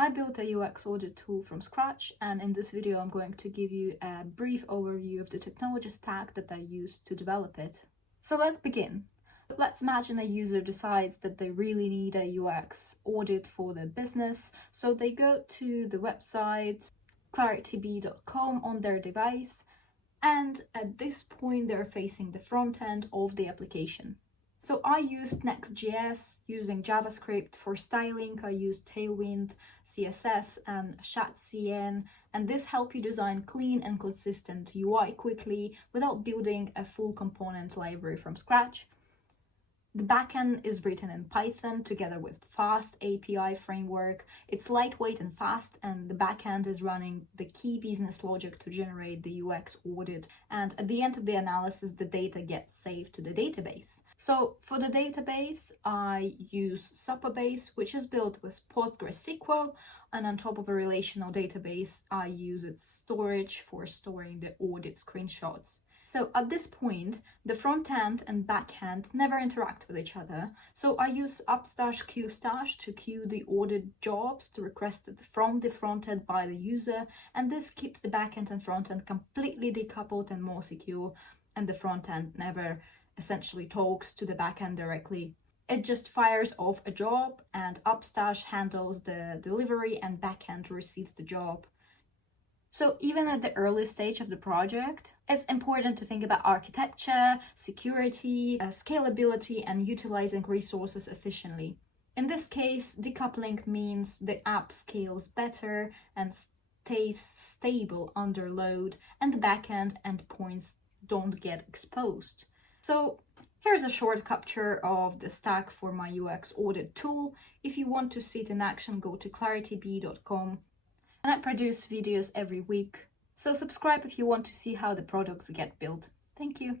I built a UX audit tool from scratch, and in this video I'm going to give you a brief overview of the technology stack that I used to develop it. So let's begin. Let's imagine a user decides that they really need a UX audit for their business, so they go to the website claritybee.com on their device, and at this point they're facing the front end of the application. So I used Next.js using JavaScript. For styling, I used Tailwind, CSS, and ShatCN, and this helps you design clean and consistent UI quickly without building a full component library from scratch. The backend is written in Python together with Fast API framework. It's lightweight and fast, and the backend is running the key business logic to generate the UX audit. And at the end of the analysis, the data gets saved to the database. So for the database, I use Supabase, which is built with PostgreSQL, and on top of a relational database, I use its storage for storing the audit screenshots. So at this point, the front end and back end never interact with each other. So I use upstash qstash to queue the audit jobs to requested from the front end by the user. And this keeps the back end and front end completely decoupled and more secure. And the front end never essentially talks to the back end directly. It just fires off a job, and upstash handles the delivery and back end receives the job. So even at the early stage of the project, it's important to think about architecture, security, scalability, and utilizing resources efficiently. In this case, decoupling means the app scales better and stays stable under load, and the backend endpoints don't get exposed. So here's a short capture of the stack for my UX audit tool. If you want to see it in action, go to claritybee.com. And I produce videos every week, so subscribe if you want to see how the products get built. Thank you.